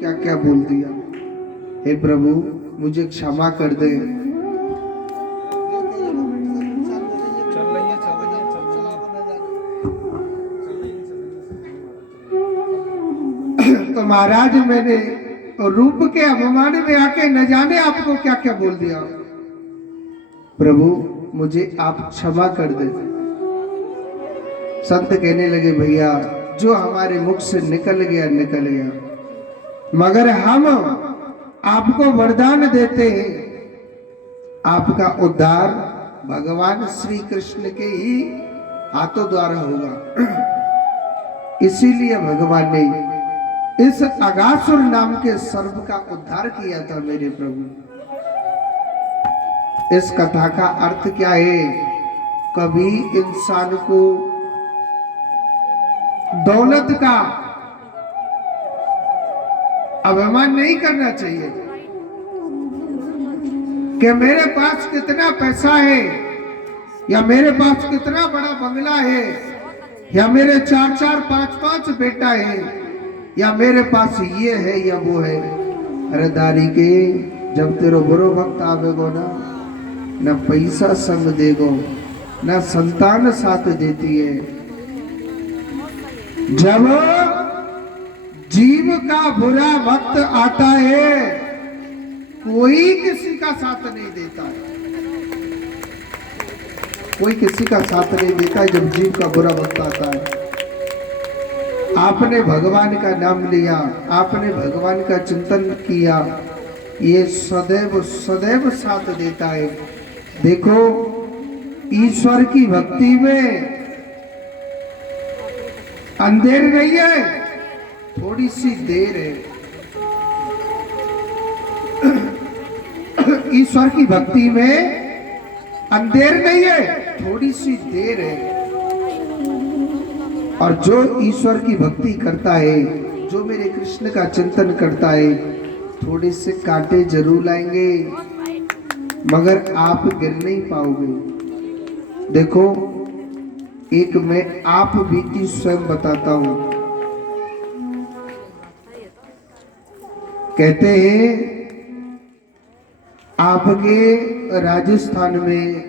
क्या क्या बोल दिया। हे प्रभु मुझे क्षमा कर दे। तो महाराज मैंने रूप के अभिमान में आके न जाने आपको क्या क्या बोल दिया। प्रभु मुझे आप क्षमा कर दे। संत कहने लगे भैया जो हमारे मुख से निकल गया निकल गया, मगर हम आपको वरदान देते हैं आपका उद्धार भगवान श्री कृष्ण के ही हाथों द्वारा होगा। इसीलिए भगवान ने इस अगासुर नाम के सर्प का उद्धार किया था मेरे प्रभु। इस कथा का अर्थ क्या है? कभी इंसान को दौलत का अभिमान नहीं करना चाहिए कि मेरे पास कितना पैसा है, या मेरे पास कितना बड़ा बंगला है, या मेरे 4-4 5-5 बेटा है, या मेरे पास ये है या वो है। अरे दारी के जब तेरो बुरो वक्त आवेगो न पैसा संग देगो न संतान साथ देती है। जब जीव का बुरा वक्त आता है कोई किसी का साथ नहीं देता है, कोई किसी का साथ नहीं देता है जब जीव का बुरा वक्त आता है। आपने भगवान का नाम लिया, आपने भगवान का चिंतन किया, ये सदैव सदैव साथ देता है। देखो ईश्वर की भक्ति में अंधेर नहीं है, थोड़ी सी देर है। ईश्वर की भक्ति में अंधेर नहीं है, थोड़ी सी देर है। और जो ईश्वर की भक्ति करता है, जो मेरे कृष्ण का चिंतन करता है, थोड़े से कांटे जरूर आएंगे मगर आप गिर नहीं पाओगे। देखो एक मैं आप बीती स्वयं बताता हूं। कहते हैं आपके राजस्थान में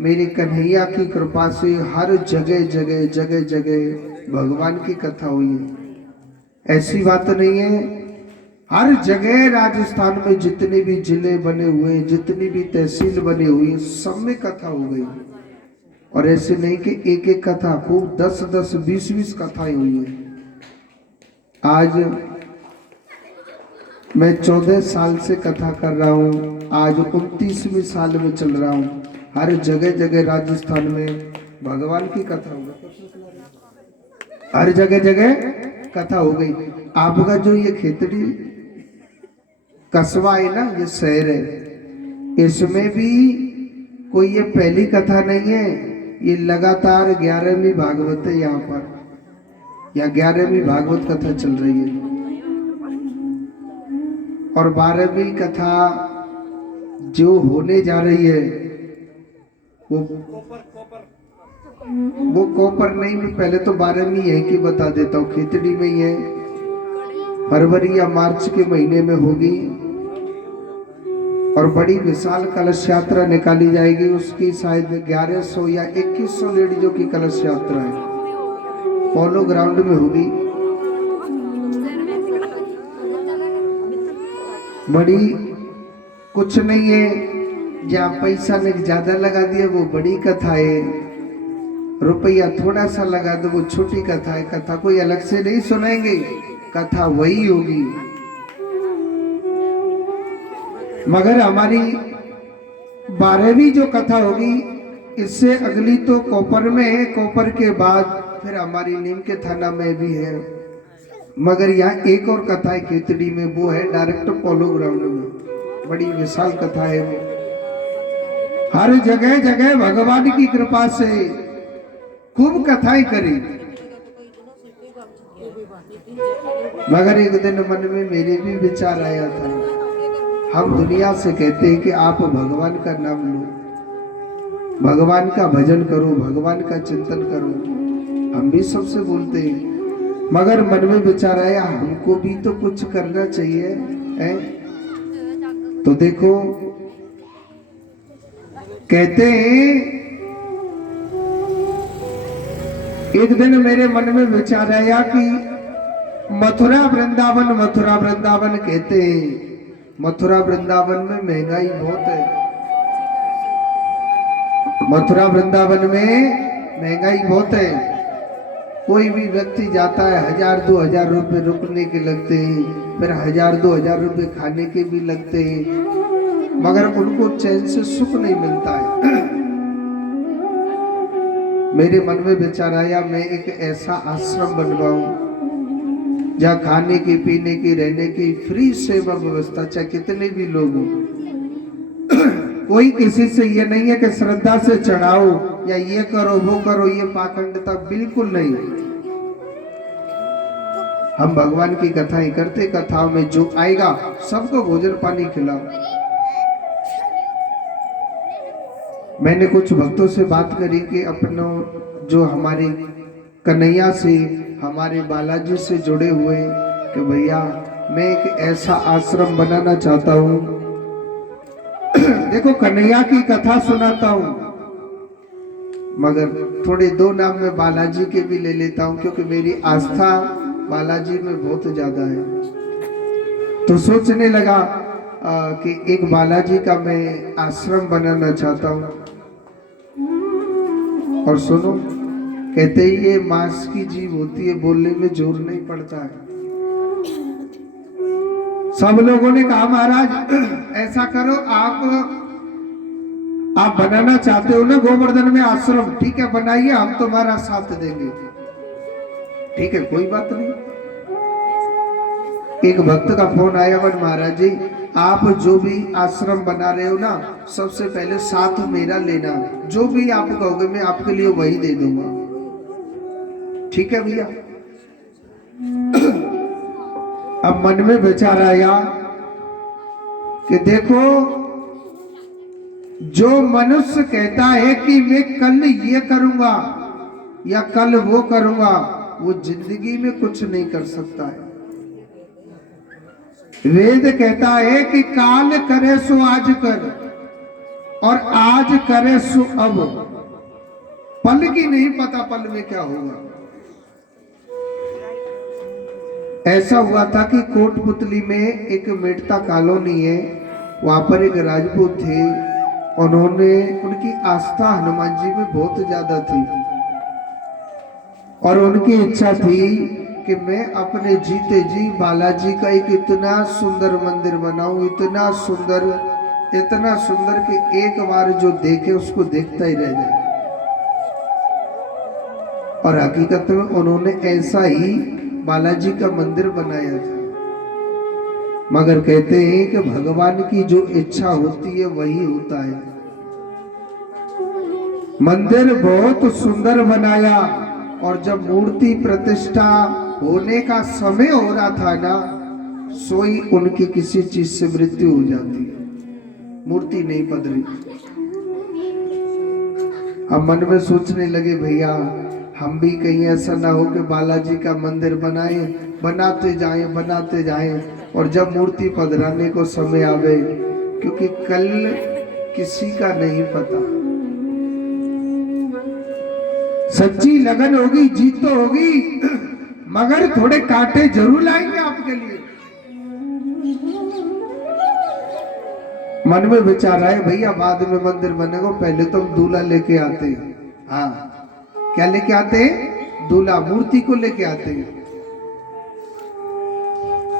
मेरी कन्हैया की कृपा से हर जगह जगह जगह जगह भगवान की कथा हुई है। ऐसी बात नहीं है, हर जगह राजस्थान में जितने भी जिले बने हुए हैं, जितनी भी तहसील बनी हुई है, सब में कथा हो गई। और ऐसे नहीं कि एक एक कथा, खूब 10-10 20-20 कथाएं हुई है। आज मैं 14 साल से कथा कर रहा हूँ, आज 29वें साल में चल रहा हूँ। हर जगह जगह राजस्थान में भगवान की कथा हो गई, हर जगह जगह कथा हो गई। आपका जो ये खेतड़ी कस्बा है ना, ये शहर है, इसमें भी कोई ये पहली कथा नहीं है। ये लगातार 11वीं भागवत है यहाँ पर, या 11वीं भागवत कथा चल रही है। और 12वीं कथा जो होने जा रही है वो कोपर नहीं, मैं पहले तो 12वीं है कि बता देता हूँ, खेतड़ी में ही है। फरवरी या मार्च के महीने में होगी और बड़ी विशाल कलश यात्रा निकाली जाएगी। उसकी शायद 1100 या 2100 लेडीजों की कलश यात्रा है, पोलो ग्राउंड में होगी। बड़ी कुछ नहीं है, जहाँ पैसा ने ज्यादा लगा दिया वो बड़ी कथा है, रुपया थोड़ा सा लगा दो वो छोटी कथा है। कथा कोई अलग से नहीं सुनाएंगे, कथा वही होगी। मगर हमारी 12वीं जो कथा होगी, इससे अगली तो कोपर में है, कोपर के बाद फिर हमारी नीम के थाना में भी है। मगर यहाँ एक और कथा है खेतड़ी में, वो है डायरेक्ट पोलो ग्राउंड में, बड़ी विशाल कथा है वो। हर जगह जगह भगवान की कृपा से खूब कथाएं करी। मगर एक दिन मन में मेरे भी विचार आया था, हम दुनिया से कहते हैं कि आप भगवान का नाम लो, भगवान का भजन करो, भगवान का चिंतन करो, हम भी सबसे बोलते हैं, मगर मन में विचार आया हमको भी तो कुछ करना चाहिए है? तो देखो कहते हैं एक दिन मेरे मन में विचार आया कि मथुरा वृंदावन कहते हैं मथुरा वृंदावन में महंगाई बहुत है। मथुरा वृंदावन में महंगाई बहुत है। कोई भी व्यक्ति जाता है 1000-2000 रुपए रुकने के लगते हैं, फिर 1000-2000 रुपए खाने के भी लगते हैं, मगर उनको चैन से सुख नहीं मिलता है। मेरे मन में विचार आया मैं एक ऐसा आश्रम बनवाऊं जहाँ खाने की, पीने की, रहने की फ्री सेवा व्यवस्था, चाहे कितने भी लोग हों। कोई किसी से ये नहीं है कि श्रद्धा से चढ़ाओ या ये करो वो करो, ये पाखंडता बिल्कुल नहीं। हम भगवान की कथाएं करते, कथाओं में जो आएगा सबको भोजन पानी खिलाओ। मैंने कुछ भक्तों से बात करी कि अपनों जो हमारे कन्हैया से, हमारे बालाजी से जुड़े हुए कि भैया मैं एक ऐसा आश्रम बनाना चाहता हूं। देखो कन्हैया की कथा सुनाता हूं, मगर थोड़े दो नाम में बालाजी के भी ले लेता हूं क्योंकि मेरी आस्था बालाजी में बहुत ज्यादा है। तो सोचने लगा कि एक बालाजी का मैं आश्रम बनाना चाहता हूं। और सुनो, कहते ही ये मांस की जीव होती है, बोलने में जोर नहीं पड़ता है। सब लोगों ने कहा महाराज ऐसा करो, आप बनाना चाहते हो ना गोवर्धन में आश्रम, ठीक है बनाइए, हम तुम्हारा साथ देंगे। ठीक है कोई बात नहीं। एक भक्त का फोन आया, वन महाराज जी आप जो भी आश्रम बना रहे हो ना, सबसे पहले साथ मेरा लेना, जो भी आप कहोगे मैं आपके लिए वही दे दूंगा। ठीक है भैया। अब मन में विचार आया कि देखो जो मनुष्य कहता है कि मैं कल ये करूंगा या कल वो करूंगा, वो जिंदगी में कुछ नहीं कर सकता है। वेद कहता है कि काल करे सो आज कर और आज करे सो अब। पल की नहीं पता पल में क्या होगा। ऐसा हुआ था कि कोटपुतली में एक मेड़ता कॉलोनी है, वहां पर एक राजपूत थे। उनकी आस्था हनुमान जी में बहुत ज्यादा थी और उनकी इच्छा थी कि मैं अपने जीते जी बालाजी का एक इतना सुंदर मंदिर बनाऊं, इतना सुंदर कि एक बार जो देखे उसको देखता ही रह जाए। और हकीकत में उन्होंने ऐसा ही बालाजी का मंदिर बनाया था। मगर कहते हैं कि भगवान की जो इच्छा होती है वही होता है। मंदिर बहुत सुंदर बनाया और जब मूर्ति प्रतिष्ठा होने का समय हो रहा था ना, सोई उनकी किसी चीज से मृत्यु हो जाती है, मूर्ति नहीं बन रही। अब मन में सोचने लगे भैया हम भी कहीं ऐसा ना हो कि बालाजी का मंदिर बनाते जाएं और जब मूर्ति पधराने को समय आवे, क्योंकि कल किसी का नहीं पता। सच्ची लगन होगी, जीत तो होगी, मगर थोड़े कांटे जरूर लाएंगे आपके लिए। मन में विचार आए भैया बाद में मंदिर बनेगा, पहले तो हम दूल्हा लेके आते हैं। हाँ क्या लेके आते हैं? दूल्हा, मूर्ति को लेके आते हैं।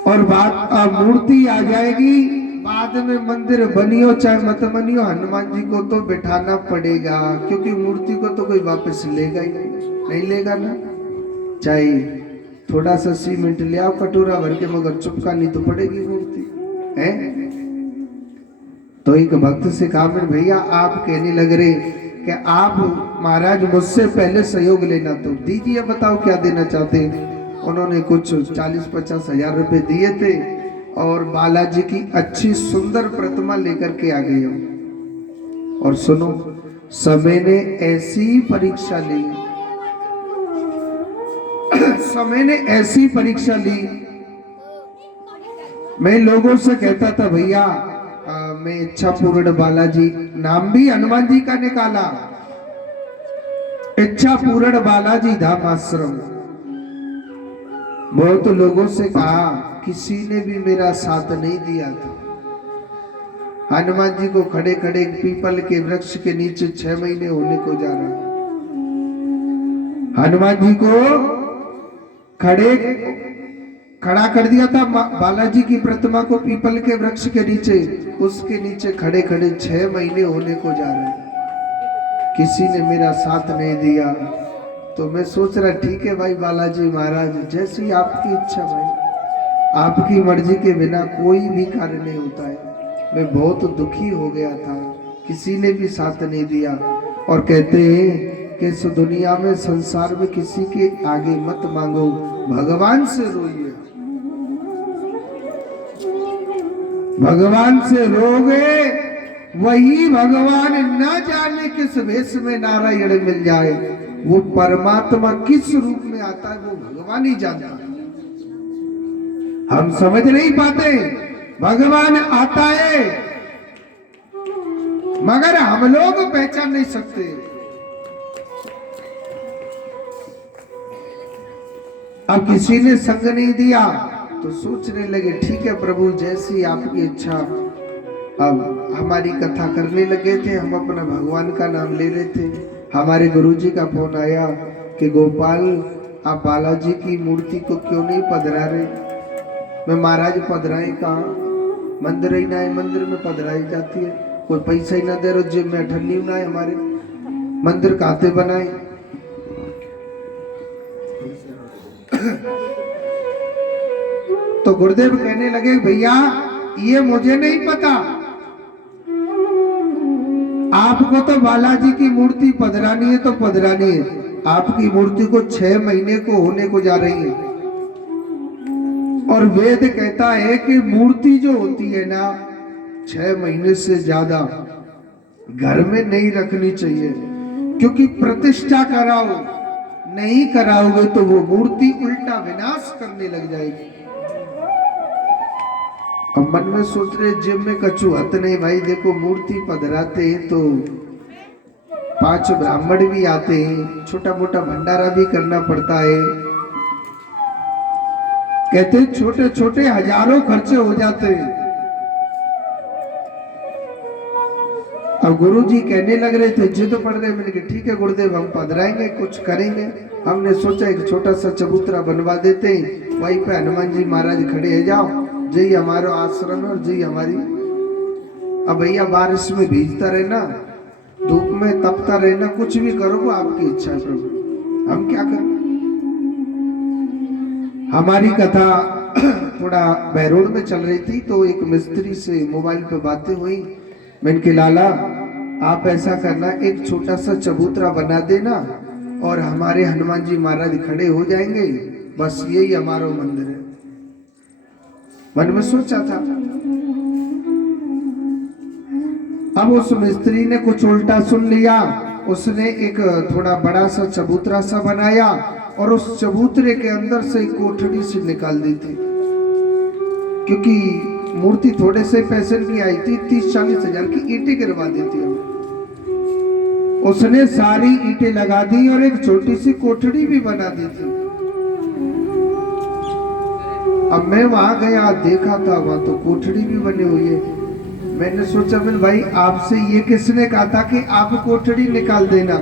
और बात मूर्ति आ जाएगी, बाद में मंदिर बनियो चाहे मत बनियो, हनुमान जी को तो बिठाना पड़ेगा, क्योंकि मूर्ति को तो कोई वापस लेगा ही नहीं लेगा ना। चाहे थोड़ा सा सीमेंट ले आओ कटोरा भर के, मगर चुपकानी तो पड़ेगी मूर्ति है। तो एक भक्त से कहा मैं भैया आप कहने लग रहे कि आप महाराज मुझसे पहले सहयोग लेना, तो दीजिए बताओ क्या देना चाहते हैं। उन्होंने कुछ 40-50 हजार रुपए दिए थे और बालाजी की अच्छी सुंदर प्रतिमा लेकर के आ गए हम। और सुनो, समय ने ऐसी परीक्षा ली, समय ने ऐसी परीक्षा ली, मैं लोगों से कहता था भैया मैं इच्छा पूर्ण बालाजी, नाम भी हनुमान जी का निकाला, इच्छा पूर्ण बालाजी धाम आश्रम। बहुत लोगों से कहा, किसी ने भी मेरा साथ नहीं दिया था। हनुमान जी को खड़े खड़े पीपल के वृक्ष के नीचे 6 महीने होने को जा रहा। हनुमान जी को खड़ा कर दिया था बालाजी की प्रतिमा को पीपल के वृक्ष के नीचे, उसके नीचे खड़े खड़े 6 महीने होने को जा रहे, किसी ने मेरा साथ नहीं दिया। तो मैं सोच रहा ठीक है भाई बालाजी महाराज, जैसी आपकी इच्छा भाई, आपकी मर्जी के बिना कोई भी कार्य नहीं होता है। मैं बहुत दुखी हो गया था, किसी ने भी साथ नहीं दिया। और कहते हैं कि इस दुनिया में संसार में किसी के आगे मत मांगो, भगवान से रोइए। भगवान से रोगे वही भगवान, न जाने किस वेश में नारायण मिल जाए। वो परमात्मा किस रूप में आता है वो भगवान ही जानता है, हम समझ नहीं पाते। भगवान आता है मगर हम लोग पहचान नहीं सकते। अब किसी ने संग नहीं दिया तो सोचने लगे ठीक है प्रभु जैसी आपकी इच्छा। अब हमारी कथा करने लगे थे, हम अपना भगवान का नाम ले रहे थे। हमारे गुरुजी का फोन आया कि गोपाल आप बालाजी की मूर्ति को क्यों नहीं पधरा रहे। मैं महाराज पधराए कहाँ, मंदिर ही ना है, मंदिर में पधराई जाती है, कोई पैसा ही ना दे रहे, जेब में अठन्नी ना है, हमारे मंदिर काते बनाए। तो गुरुदेव कहने लगे भैया ये मुझे नहीं पता, आपको तो बालाजी की मूर्ति पधरानी है तो पधरानी है। आपकी मूर्ति को 6 महीने को होने को जा रही है और वेद कहता है कि मूर्ति जो होती है ना 6 महीने से ज्यादा घर में नहीं रखनी चाहिए, क्योंकि प्रतिष्ठा कराओ, नहीं कराओगे तो वो मूर्ति उल्टा विनाश करने लग जाएगी। अब मन में सोच रहे जेब में कछु हत नहीं भाई, देखो मूर्ति पधराते हैं तो 5 ब्राह्मण भी आते हैं, छोटा मोटा भंडारा भी करना पड़ता है। कहते छोटे छोटे हजारों खर्चे हो जाते हैं। अब गुरुजी कहने लग रहे थे, जिद पड़ रहे, मैंने कहा ठीक है गुरुदेव हम पधराएंगे, कुछ करेंगे। हमने सोचा एक छोटा सा चबूतरा बनवा देते हैं, वहीं पे हनुमान जी महाराज खड़े है, जाओ जी हमारा आश्रम है और जी हमारी। अब भैया बारिश में भीजता रहना, धूप में तपता रहना, कुछ भी करो वो आपकी इच्छा है प्रभु, हम क्या करें। हमारी कथा थोड़ा बहरोड में चल रही थी तो एक मिस्त्री से मोबाइल पे बातें हुई। मैंने कहा लाला आप ऐसा करना, एक छोटा सा चबूतरा बना देना और हमारे हनुमान जी महाराज खड़े हो जाएंगे, बस यही हमारा मंदिर है। मन में सोचा था। अब उस मिस्त्री ने कुछ उल्टा सुन लिया, उसने एक थोड़ा बड़ा सा चबूतरा सा बनाया और उस चबूतरे के अंदर से एक कोठड़ी सी निकाल दी थी, क्योंकि मूर्ति थोड़े से पैसे की आई थी, 30-40 हजार की ईंटें गिरवा दी थी। उसने सारी ईंटें लगा दी और एक छोटी सी कोठड़ी भी बना दी थी। अब मैं वहां गया, देखा था वहां तो कोठड़ी भी बनी हुई है। मैंने सोचा मैंने भाई आपसे ये किसने कहा था कि आप कोठड़ी निकाल देना।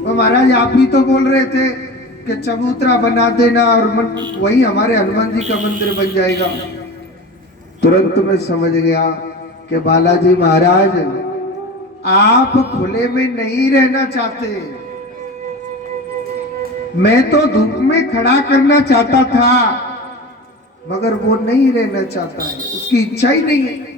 वो महाराज आप ही तो बोल रहे थे कि चबूतरा बना देना और वही हमारे हनुमान जी का मंदिर बन जाएगा। तुरंत मैं समझ गया कि बालाजी महाराज आप खुले में नहीं रहना चाहते। मैं तो धूप में खड़ा करना चाहता था मगर वो नहीं रहना चाहता है, उसकी इच्छा ही नहीं है।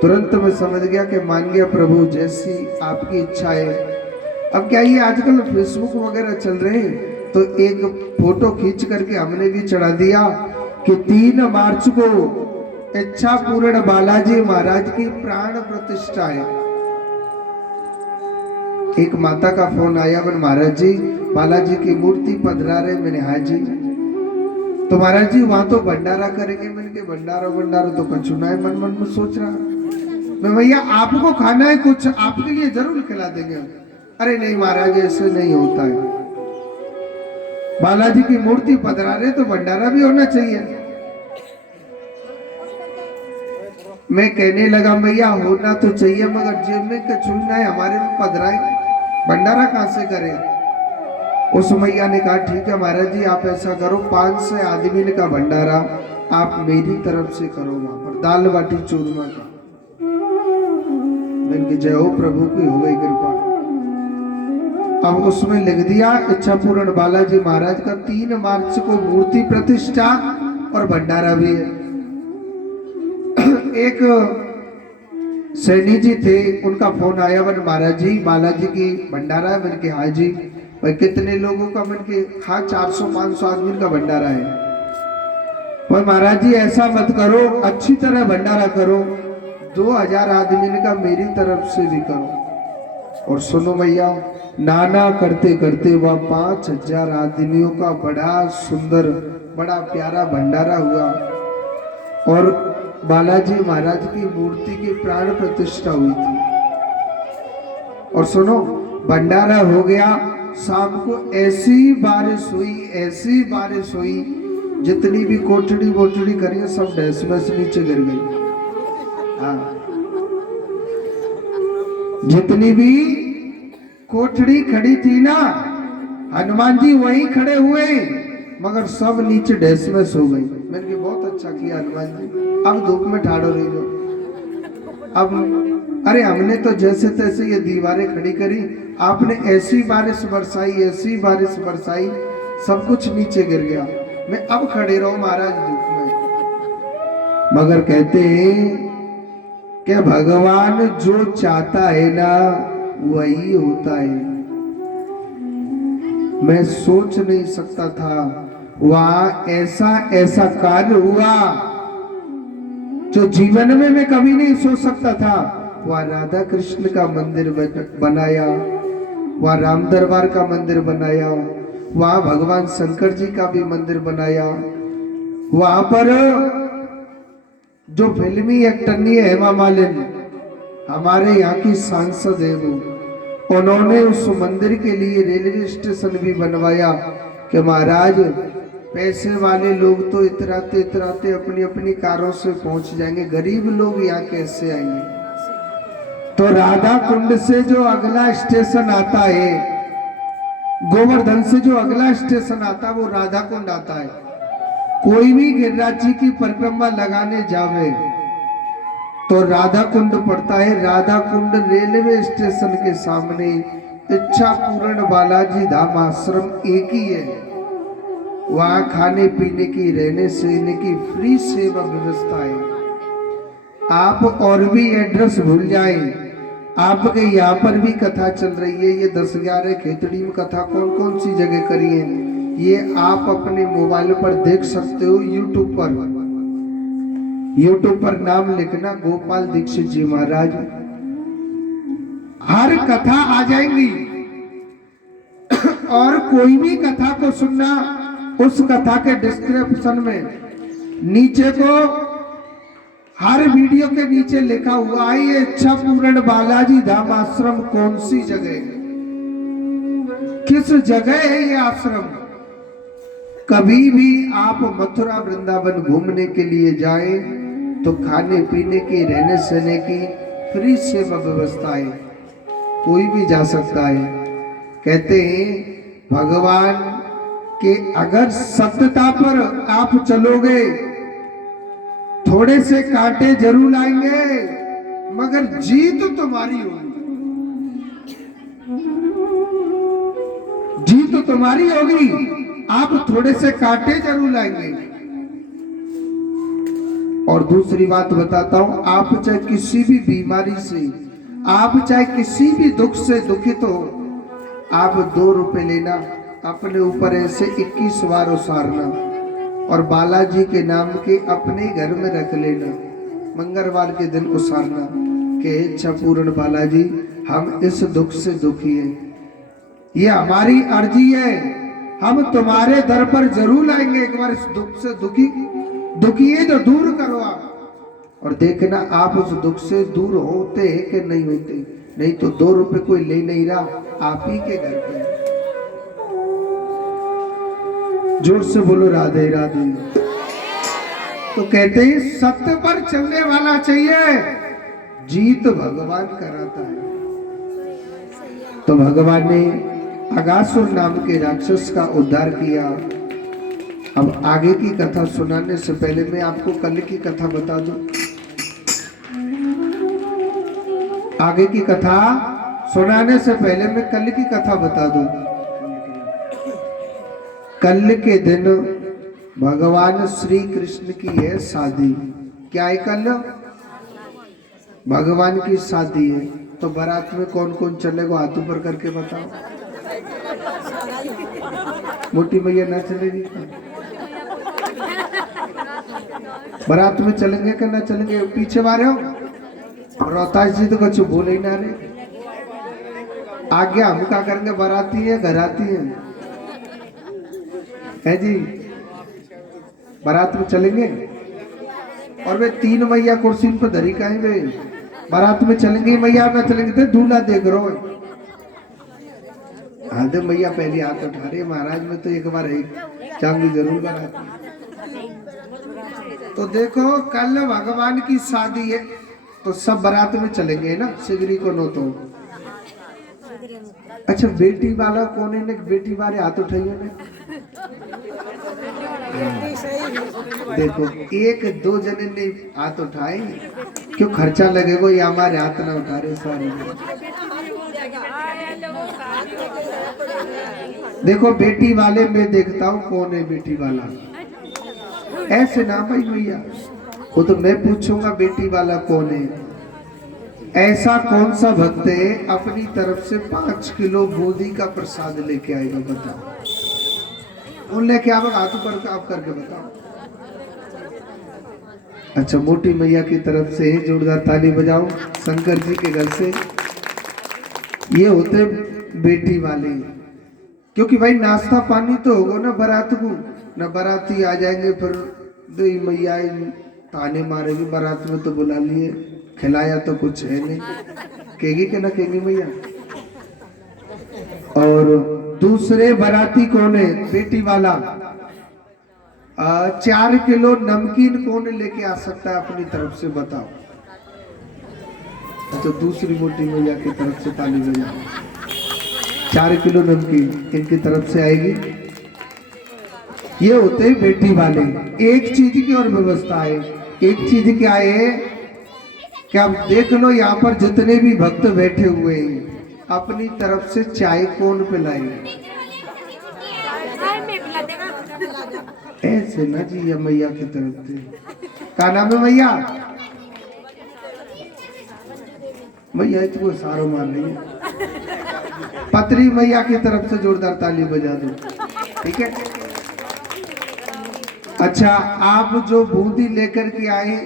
तुरंत मैं समझ गया कि मान गया प्रभु जैसी आपकी इच्छा है। अब क्या ये आजकल फेसबुक वगैरह चल रहे हैं तो एक फोटो खींच करके हमने भी चढ़ा दिया कि 3 मार्च को इच्छा पूर्ण बालाजी महाराज की प्राण प्रतिष्ठा है। एक माता का फोन आया, बोले महाराज जी बालाजी की मूर्ति पधरा रहे। मैंने हाँ जी। तो महाराज जी वहां तो भंडारा करेंगे। मैंने कहा भंडारा भंडारा तो कछु ना है। मन मन में सोच रहा मैं, भैया आपको खाना है कुछ, आपके लिए जरूर खिला देंगे। अरे नहीं महाराज ऐसे नहीं होता है, बालाजी की मूर्ति पधरा रहे तो भंडारा भी होना चाहिए। मैं कहने लगा भैया होना तो चाहिए, मगर जेब में कछु ना है, हमारे में पधराए भंडारा कहां से करें। उस मैया ने कहा ठीक है महाराज जी आप ऐसा करो, 500 आदमी का भंडारा आप मेरी तरफ से करो, वहां पर दाल बाटी चूरमा का। मैंने जय हो प्रभु की हो गई कृपा। अब उसमें लिख दिया इच्छा पूर्ण बालाजी महाराज का 3 मार्च को मूर्ति प्रतिष्ठा और भंडारा भी है। एक सैनी जी थे, उनका फोन आया, बोले महाराज जी बालाजी की भंडारा है। मैंने कहा हाँ जी। भाई कितने लोगों का? मैंने कहा हाँ 400-500 आदमी का भंडारा है। भाई महाराज जी ऐसा मत करो, अच्छी तरह भंडारा करो, 2000 आदमी का मेरी तरफ से भी करो। और सुनो भैया, नाना करते करते वह 5000 आदमियों का बड़ा सुंदर बड़ा प्यारा भंडारा हुआ और बालाजी महाराज की मूर्ति की प्राण प्रतिष्ठा हुई थी। और सुनो भंडारा हो गया, शाम को ऐसी बारिश हुई, जितनी भी कोठड़ी वोटड़ी करी सब डैश में से नीचे गिर गई। हाँ, जितनी भी कोठड़ी खड़ी थी ना, हनुमान जी वहीं खड़े हुए मगर सब नीचे डैश में सो गई। मैंने कहा बहुत अच्छा किया हनुमान जी, अब धूप में ठाड़ो रही लो। अब अरे हमने तो जैसे तैसे ये दीवारें खड़ी करी, आपने ऐसी बारिश बरसाई, सब कुछ नीचे गिर गया। मैं अब खड़े रहो महाराज धूप में। मगर कहते हैं कि भगवान जो चाहता है ना वही होता है। मैं सोच नहीं सकता था वहां ऐसा कार्य हुआ जो जीवन में मैं कभी नहीं सोच सकता था। वहां राधा कृष्ण का मंदिर बनाया, वहां राम दरबार का मंदिर बनाया, वहां भगवान शंकर जी का भी मंदिर बनाया। वहां पर जो फिल्मी एक्टरनी है हेमा मालिनी, हमारे यहाँ की सांसद है वो, उन्होंने उस मंदिर के लिए रेलवे स्टेशन भी बनवाया कि महाराज पैसे वाले लोग तो इतराते अपनी अपनी कारों से पहुंच जाएंगे, गरीब लोग यहाँ कैसे आएंगे। तो राधा कुंड से जो अगला स्टेशन आता है, गोवर्धन से जो अगला स्टेशन आता है वो राधा कुंड आता है। कोई भी गिरिराज जी की परिक्रमा लगाने जावे तो राधा कुंड पड़ता है। राधा कुंड रेलवे स्टेशन के सामने इच्छा पूर्ण बालाजी धाम आश्रम एक ही है। वहां खाने पीने की रहने सहने की फ्री सेवा व्यवस्था है। आप और भी एड्रेस भूल जाएं, आपके यहाँ पर भी कथा चल रही है। ये 10-11 खेतड़ी में कथा कौन कौन सी जगह करी है ये आप अपने मोबाइल पर देख सकते हो। यूट्यूब पर नाम लिखना गोपाल दीक्षित जी महाराज, हर कथा आ जाएंगी। और कोई भी कथा को सुनना, उस कथा के डिस्क्रिप्शन में नीचे को हर वीडियो के नीचे लिखा हुआ है ये इच्छा पूर्ण बालाजी धाम आश्रम कौन सी जगह, किस जगह है ये आश्रम। कभी भी आप मथुरा वृंदावन घूमने के लिए जाएं तो खाने पीने की रहने सहने की फ्री सेवा व्यवस्था है, कोई भी जा सकता है। कहते हैं भगवान के अगर सत्यता पर आप चलोगे थोड़े से कांटे जरूर आएंगे मगर जीत तुम्हारी होगी, जीत तुम्हारी होगी। आप थोड़े से कांटे जरूर लाएंगे। और दूसरी बात बताता हूं, आप चाहे किसी भी बीमारी से, आप चाहे किसी भी दुख से दुखित हो, आप 2 रुपए लेना, अपने ऊपर ऐसे 21 बार उसारना और बालाजी के नाम के अपने घर में रख लेना, मंगलवार के दिन उसारना कि इच्छा पूर्ण बालाजी हम इस दुख से दुखी हैं, ये हमारी अर्जी है, हम तुम्हारे दर पर जरूर आएंगे, एक बार इस दुख से दुखी है तो दूर करो आप, और देखना आप उस दुख से दूर होते कि नहीं होते। नहीं तो 2 रुपए कोई ले नहीं रहा, आप ही के घर पे। जोर से बोलो राधे राधे। तो कहते हैं सत्य पर चलने वाला चाहिए, जीत भगवान कराता है। तो भगवान ने अगासुर नाम के राक्षस का उद्धार किया। अब आगे की कथा सुनाने से पहले मैं आपको कल की कथा बता दूं। आगे की कथा सुनाने से पहले मैं कल की कथा बता दूं। कल के दिन भगवान श्री कृष्ण की है शादी। क्या है कल? भगवान की शादी है। तो बारात में कौन कौन चलेगा हाथ ऊपर करके बताओ। मोटी मैया ना चलेगी? बारात में चलेंगे कि ना चलेंगे? पीछे वाले हो रोहतास जी तो कुछ बोले ही ना रे। आज्ञा हम क्या करेंगे? बाराती है घराती है जी? बारात में चलेंगे। और वे 3 मैया कुर्सी पर धरी का है वे बारात में चलेंगे। मैया ना चलेंगे तो दूल्हा देख रहे हो। आधे मैया पहली हाथ उठा रही महाराज में तो एक बार चांदी जरूर बारात। तो देखो कल भगवान की शादी है तो सब बारात में चलेंगे ना। सिगरी को नो तो अच्छा बेटी वाला कौन है? बेटी वाले हाथ उठाइए ने। देखो 1-2 जने ने हाथ उठाए, क्यों खर्चा लगेगा? ये हमारे हाथ ना उठा रहे सारे। देखो बेटी वाले में देखता हूँ कौन है बेटी वाला। ऐसे ना भाई भैया, वो तो मैं पूछूंगा बेटी वाला कौन है। ऐसा कौन सा भक्त है अपनी तरफ से 5 किलो बूंदी का प्रसाद लेके आएगा? बताओ। उन लेके आओ, हाथ ऊपर आप करके बताओ। अच्छा मोटी मैया की तरफ से जोरदार ताली बजाओ। शंकर जी के घर से ये होते बेटी वाले, क्योंकि भाई नाश्ता पानी तो होगा ना बारात को। ना बाराती आ जाएंगे फिर दो मैया ताने मारेगी। बारात में तो बुला लिए, खिलाया तो कुछ है नहीं, कहेगी कि ना कहेगी मैया। और दूसरे बाराती कौन है? बेटी वाला। 4 किलो नमकीन कौन लेके आ सकता है अपनी तरफ से? बताओ। तो दूसरी मोटी मैया की तरफ से ताली बजाओ। 4 किलो नमकीन इनकी तरफ से आएगी। ये होते हैं बेटी वाले। एक चीज की और व्यवस्था है। एक चीज क्या है कि आप देख लो यहाँ पर जितने भी भक्त बैठे हुए हैं अपनी तरफ से चाय कौन पिलाएंगे? ऐसे ना जी, या मैया की तरफ से। क्या नाम है मैया? मैया इसको सारो मार रही है। पत्री मैया की तरफ से जोरदार ताली बजा दो। ठीक है। अच्छा आप जो बूंदी लेकर के आए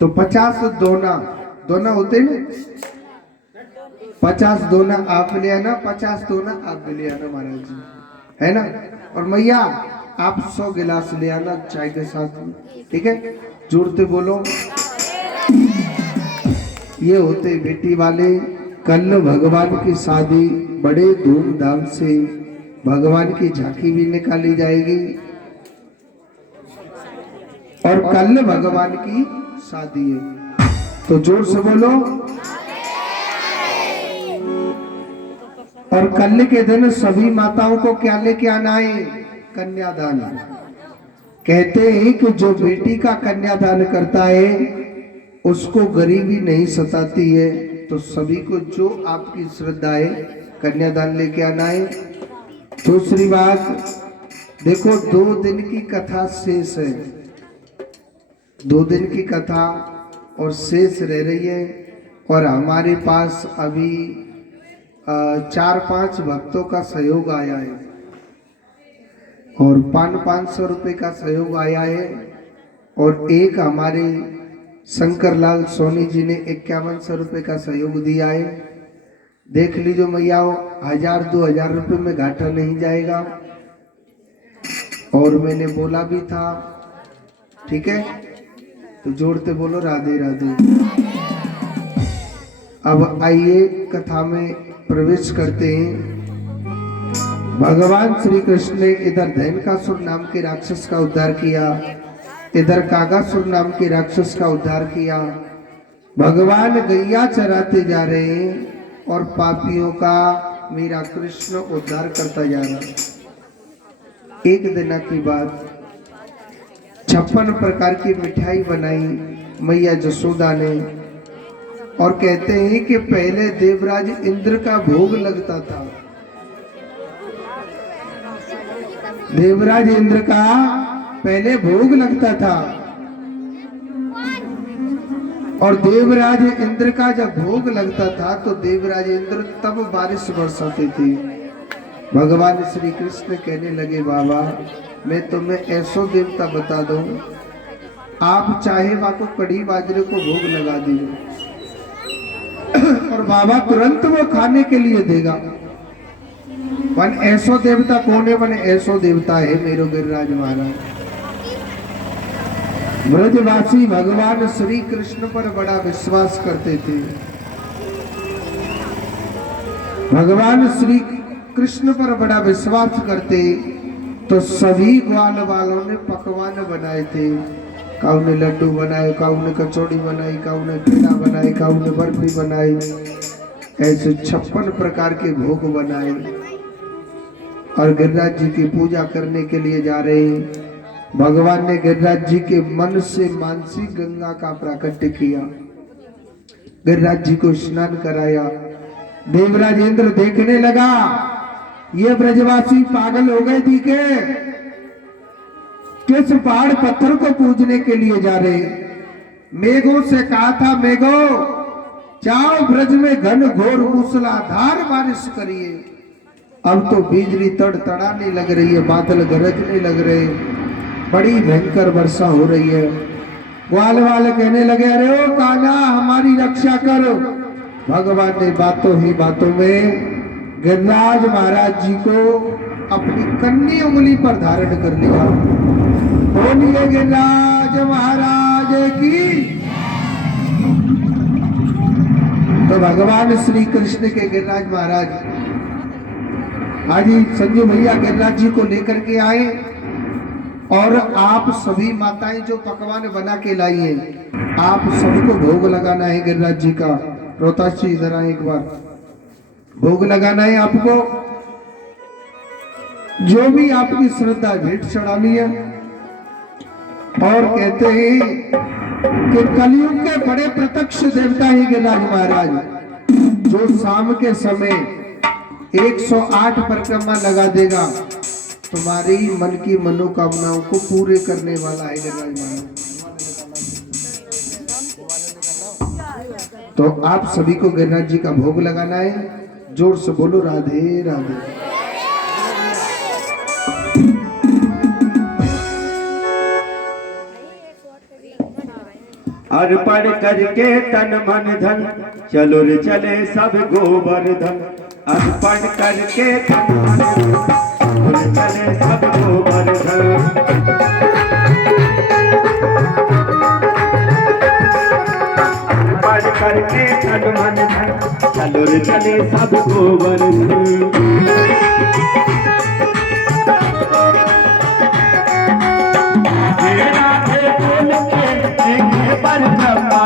तो 50 दोना होते ना। 50 दोना आप ले आना, 50 दोना आप भी ले आना महाराज जी, है ना। और मैया आप 100 गिलास ले आना चाय के साथ में। ठीक है, जोड़ते बोलो। ये होते बेटी वाले। कल भगवान की शादी बड़े धूमधाम से भगवान की झांकी भी निकाली जाएगी और कल भगवान की शादी है। तो जोर से बोलो। और कल के दिन सभी माताओं को क्या लेके आना है? कन्यादान। कहते हैं कि जो बेटी का कन्यादान करता है उसको गरीबी नहीं सताती है। तो सभी को जो आपकी श्रद्धा है कन्यादान लेके आना है। दूसरी बात देखो, 2 दिन की कथा शेष है। 2 दिन की कथा और शेष रह रही है। और हमारे पास अभी 4-5 भक्तों का सहयोग आया है और 500 रुपये का सहयोग आया है। और एक हमारे शंकरलाल सोनी जी ने 5100 रुपये का सहयोग दिया है। देख लीजिए मैया, 1000-2000 रुपये में घाटा नहीं जाएगा। और मैंने बोला भी था, ठीक है, तो जोड़ते बोलो राधे राधे। अब आइए कथा में प्रवेश करते हैं। भगवान श्री कृष्ण ने इधर धैनकासुर नाम के राक्षस का उद्धार किया, इधर कागासुर नाम के राक्षस का उद्धार किया। भगवान गैया चराते जा रहे हैं और पापियों का मेरा कृष्ण उद्धार करता जा रहा। एक दिन की बात, 56 प्रकार की मिठाई बनाई मैया जसोदा ने, और कहते हैं कि पहले देवराज इंद्र का भोग लगता था। देवराज इंद्र का पहले भोग लगता था, और देवराज इंद्र का जब भोग लगता था तो देवराज इंद्र तब बारिश बरसाते थे। भगवान श्री कृष्ण कहने लगे, बाबा मैं तुम्हें ऐसो देवता बता दूं, आप चाहे बाको कड़ी बाजरे को भोग लगा दीजिए और बाबा तुरंत वो खाने के लिए देगा। वन ऐसो देवता कौन है? वन ऐसो देवता है मेरो गिरिराज महाराज। ब्रजवासी भगवान श्री कृष्ण पर बड़ा विश्वास करते थे। भगवान श्री कृष्ण पर बड़ा विश्वास करते तो सभी ग्वाल वालों ने पकवान बनाए थे। काऊ ने लड्डू बनाए, काऊ ने कचौड़ी बनाई, काऊ ने पेड़ा बनाए, काऊ ने बर्फी बनाई, ऐसे 56 प्रकार के भोग बनाए और गिरिराज जी की पूजा करने के लिए जा रहे हैं। भगवान ने गिरिराज जी के मन से मानसी गंगा का प्राकट्य किया, गिरिराज जी को स्नान कराया। देवराज इंद्र देखने लगा, ये ब्रजवासी पागल हो गए थी के किस पहाड़ पत्थर को पूजने के लिए जा रहे। मेघों से कहा था, मेघो जाओ ब्रज में घन घोर मूसलाधार बारिश करिए। अब तो बिजली तड़तड़ाने लग रही है, बादल गरजने लग रहे, बड़ी भयंकर वर्षा हो रही है। ग्वाल वाले कहने लगे, अरे ओ कान्हा हमारी रक्षा करो। भगवान ने बातों ही बातों में गिरिराज महाराज जी को अपनी कन्नी उंगली पर धारण कर लिया। बोलिए गिरिराज महाराज की। तो भगवान श्री कृष्ण के गिरिराज महाराज आज संजू भैया गिरिराज जी को लेकर के आए, और आप सभी माताएं जो पकवान बना के लाई हैं, आप सबको भोग लगाना है गिरिराज जी का। रोहतास जी इधर आए, एक बार भोग लगाना है आपको। जो भी आपकी श्रद्धा भेंट चढ़ानी है। और कहते हैं कि कलयुग के बड़े प्रत्यक्ष देवता ही गिरिराज महाराज, जो शाम के समय 108 परिक्रमा लगा देगा, तुम्हारी मन की मनोकामनाओं को पूरे करने वाला है गिरिराज महाराज। तो आप सभी को गिरिराज जी का भोग लगाना है। जोर से बोलो राधे राधे। अर्पण करके तन मन धन, चलो रे चले सब गोवर्धन। अर्पण करके तन मन धन, चलो रे चले सब गोवर्धन। अर्पण करके तन मन धन, चलो रे चले सब गोवर्धन। पर ब्रह्मा